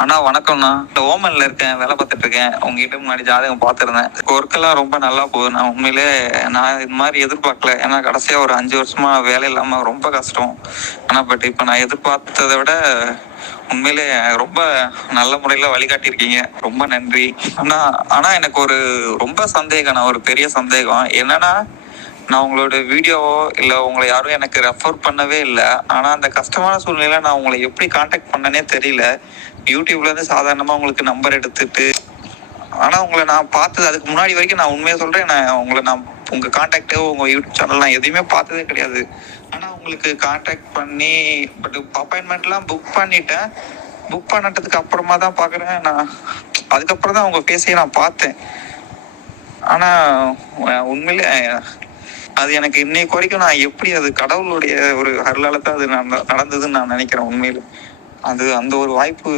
அண்ணா வணக்கம்ண்ணா. இந்த ஓமன்ல இருக்கேன், வேலை பார்த்துட்டு இருக்கேன். உங்ககிட்ட முன்னாடி ஜாதகம் பார்த்துருந்தேன். ஒர்க்கெல்லாம் ரொம்ப நல்லா போகுது. நான் உண்மையிலே இது மாதிரி எதிர்பார்க்கல. ஏன்னா கடைசியா ஒரு 5 வருஷமா வேலை இல்லாம ரொம்ப கஷ்டம். பட் இப்போ நான் எதிர்பார்த்ததை விட உண்மையிலே ரொம்ப நல்ல முறையில் வழிகாட்டியிருக்கீங்க. ரொம்ப நன்றி அண்ணா. ஆனா எனக்கு ஒரு ரொம்ப சந்தேகம், ஒரு பெரிய சந்தேகம் என்னன்னா, நான் உங்களோட வீடியோவோ இல்லை உங்களை யாரும் எனக்கு ரெஃபர் பண்ணவே இல்லை. ஆனால் அந்த கஷ்டமான சூழ்நிலை நான் உங்களை எப்படி காண்டாக்ட் பண்ணனே தெரியல. யூடியூப்லேருந்து சாதாரணமாக உங்களுக்கு நம்பர் எடுத்துட்டு, ஆனால் உங்களை நான் பார்த்தது அதுக்கு முன்னாடி வரைக்கும் நான் உண்மையாக சொல்கிறேன், நான் உங்கள் காண்டாக்டோ உங்கள் யூடியூப் சேனல் நான் எதுவுமே பார்த்ததே கிடையாது. ஆனால் உங்களுக்கு காண்டாக்ட் பண்ணி பட் அப்பாயின்மெண்ட்லாம் புக் பண்ணிட்டேன். புக் பண்ணிட்டதுக்கு அப்புறமா தான் பார்க்குறேன். நான் அதுக்கப்புறம் தான் உங்கள் ஃபேஸையே நான் பார்த்தேன். ஆனால் உண்மையிலே அது எனக்கு இன்னைக்கு வரைக்கும் நான் எப்படி அது கடவுளுடைய ஒரு அருளால தான் அது நடந்ததுன்னு நான் நினைக்கிறேன். உண்மையில அது அந்த ஒரு வாய்ப்பு